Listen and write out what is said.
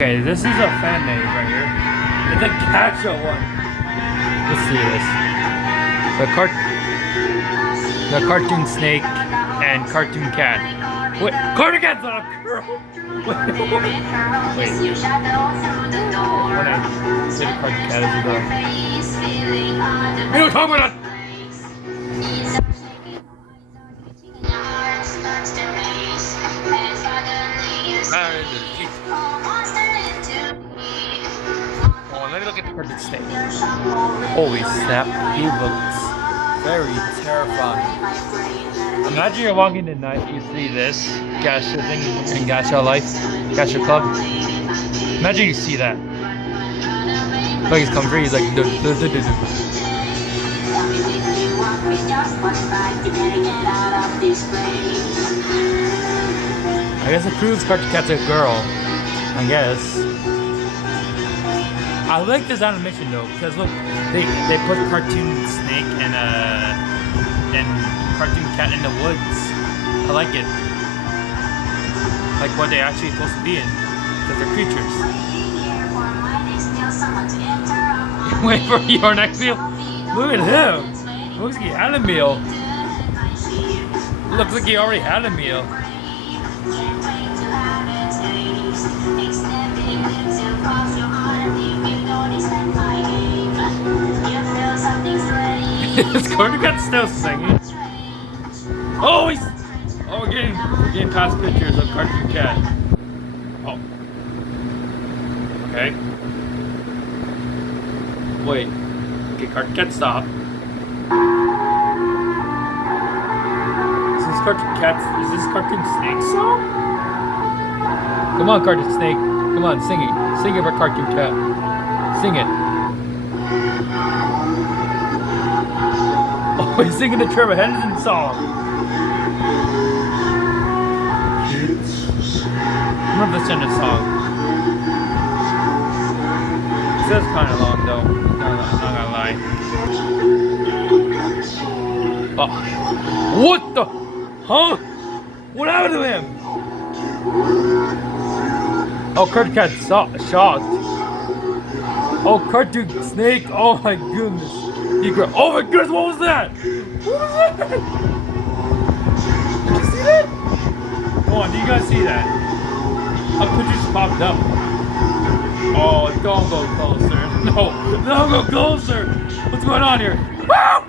Okay, this is a fan name right here. It's a gacha one. Let's see this. The cartoon snake and cartoon cat. Wait, cartoon cat's not a girl. Wait. When I say the cartoon cat is a girl. We don't talk about that. Oh, let me look at the cartoon snake. Holy snap, he looks very terrifying. Imagine you're walking at night, you see this gacha thing in gacha life, gacha club. Imagine you see that. Like he's coming free, he's like I guess it proves cartoon cat's a girl. I guess. I like this animation though, because look, they put cartoon snake and cartoon cat in the woods. I like it. Like what they actually supposed to be in, because they're creatures. Wait for your next meal. Look at him. Looks like he had a meal. Looks like he already had a meal. Is cartoon cat still singing? Oh, we're getting past pictures of cartoon cat. Oh. Okay. Wait. Okay, cartoon cat, stop. Is this cartoon snake song? Come on, cartoon snake. Come on, sing it. Sing it for cartoon cat. Sing it. Oh, he's singing the Trevor Henderson song. I remember this in the song. This is kind of long though. No, I'm not gonna lie. Oh. What the? Huh? What happened to him? Oh, cartoon cat shocked. Oh, cartoon snake. Oh my goodness. Oh my goodness, what was that? What was that? Did you see that? Come on, do you guys see that? A picture just popped up. Oh, don't go closer. No, don't go closer. What's going on here? Ah!